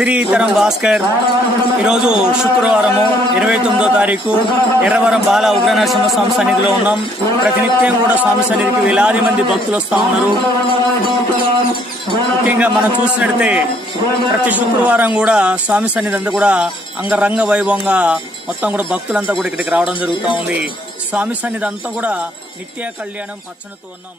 శ్రీతరం భాస్కర్. ఈరోజు శుక్రవారము 29వ తారీఖు ఎర్రవరం బాల ఉగ్రనరసింహస్వామి సన్నిధిలో ఉన్నాం. ప్రతినిత్యం కూడా స్వామి సన్నిధికి వేలాది మంది భక్తులు వస్తూ ఉన్నారు. ముఖ్యంగా మనం చూసినట్టే ప్రతి శుక్రవారం కూడా స్వామి సన్నిధి అంతా కూడా అంగరంగ వైభవంగా మొత్తం కూడా భక్తులంతా కూడా ఇక్కడికి రావడం జరుగుతూ ఉంది. స్వామి సన్నిధి అంతా కూడా నిత్య కళ్యాణం పచ్చనితో ఉన్నాం.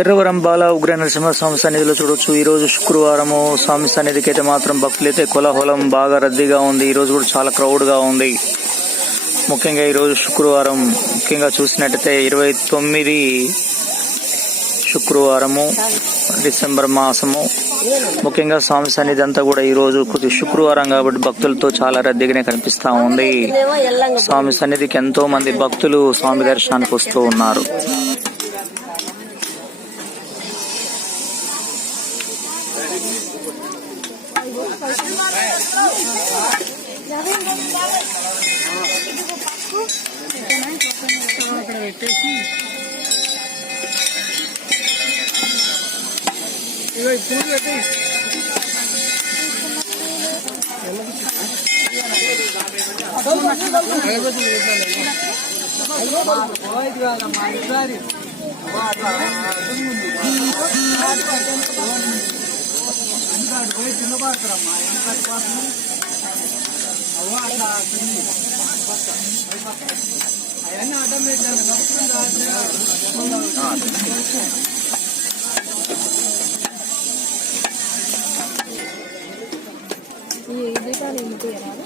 ఎర్రవరం బాల ఉగ్ర నరసింహస్వామి సన్నిధిలో చూడొచ్చు. ఈ రోజు శుక్రవారము స్వామి సన్నిధికి అయితే మాత్రం భక్తులైతే కోలాహలం బాగా రద్దీగా ఉంది. ఈ రోజు కూడా చాలా క్రౌడ్ గా ఉంది. ముఖ్యంగా ఈ రోజు శుక్రవారం ముఖ్యంగా చూసినట్టయితే 29 శుక్రవారము డిసెంబర్ మాసము. ముఖ్యంగా స్వామి సన్నిధి అంతా కూడా ఈ రోజు శుక్రవారం కాబట్టి భక్తులతో చాలా రద్దీగానే కనిపిస్తా ఉంది. స్వామి సన్నిధికి ఎంతో మంది భక్తులు స్వామి దర్శనానికి వస్తూ ఉన్నారు. ये देखा नहीं मुझे यार